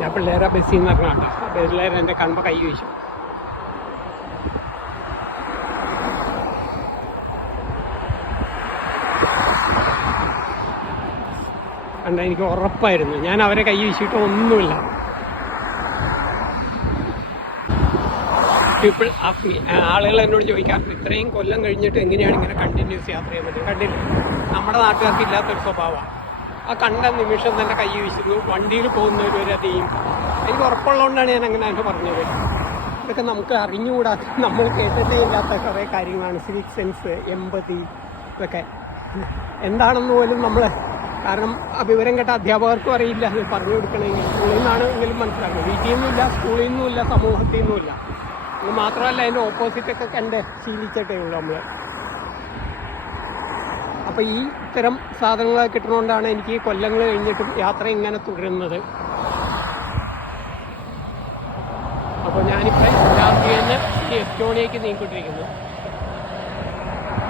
ഞാൻ പിള്ളേരെ ബസ്സിൽ നിന്ന് ഇറങ്ങാട്ടോ. പിള്ളേരെ എൻ്റെ കാണുമ്പോൾ കൈ വീശും. കണ്ട എനിക്ക് ഉറപ്പായിരുന്നു, ഞാൻ അവരെ കൈ വീശിയിട്ട് ഒന്നുമില്ല. ആളുകൾ എന്നോട് ചോദിക്കാറുണ്ട്, ഇത്രയും കൊല്ലം കഴിഞ്ഞിട്ട് എങ്ങനെയാണ് ഇങ്ങനെ കണ്ടിന്യൂസ് യാത്ര ചെയ്യാൻ പറ്റും? കണ്ടില്ല, നമ്മുടെ നാട്ടുകാർക്ക് ഇല്ലാത്തൊരു സ്വഭാവമാണ്. ആ കണ്ട നിമിഷം തന്നെ കൈ വീശുന്നു, വണ്ടിയിൽ പോകുന്നവർ വരെ അത് ചെയ്യും. എനിക്ക് ഉറപ്പുള്ളതുകൊണ്ടാണ് ഞാൻ അങ്ങനെ പറഞ്ഞത്. ഇതൊക്കെ നമുക്ക് അറിഞ്ഞുകൂടാത്ത, നമ്മൾ കേട്ടിട്ടേ ഇല്ലാത്ത കുറേ കാര്യങ്ങളാണ്. സിവിക് സെൻസ്, എമ്പതി, ഇതൊക്കെ എന്താണെന്ന് പോലും നമ്മൾ, കാരണം വിവരം കേട്ട അധ്യാപകർക്കും അറിയില്ല അത് പറഞ്ഞു കൊടുക്കണമെങ്കിൽ. സ്കൂളിൽ നിന്നാണ് എങ്കിലും മനസ്സിലാക്കുന്നത്. വീട്ടിൽ നിന്നുമില്ല, സ്കൂളിൽ നിന്നുമില്ല, സമൂഹത്തിൽ നിന്നുമില്ല. ഇത് മാത്രമല്ല, അതിൻ്റെ ഓപ്പോസിറ്റൊക്കെ കണ്ട് ശീലിച്ചിട്ടേ ഉള്ളൂ നമ്മൾ. അപ്പോൾ ഈ ഇത്തരം സാധനങ്ങൾ കിട്ടുന്നതുകൊണ്ടാണ് എനിക്ക് കൊല്ലങ്ങൾ കഴിഞ്ഞിട്ടും യാത്ര ഇങ്ങനെ തുടരുന്നത്. അപ്പോൾ ഞാനിപ്പോൾ രാത്രി തന്നെ ഈ എസ്റ്റോണിയയ്ക്ക് നീങ്ങിക്കൊണ്ടിരിക്കുന്നു.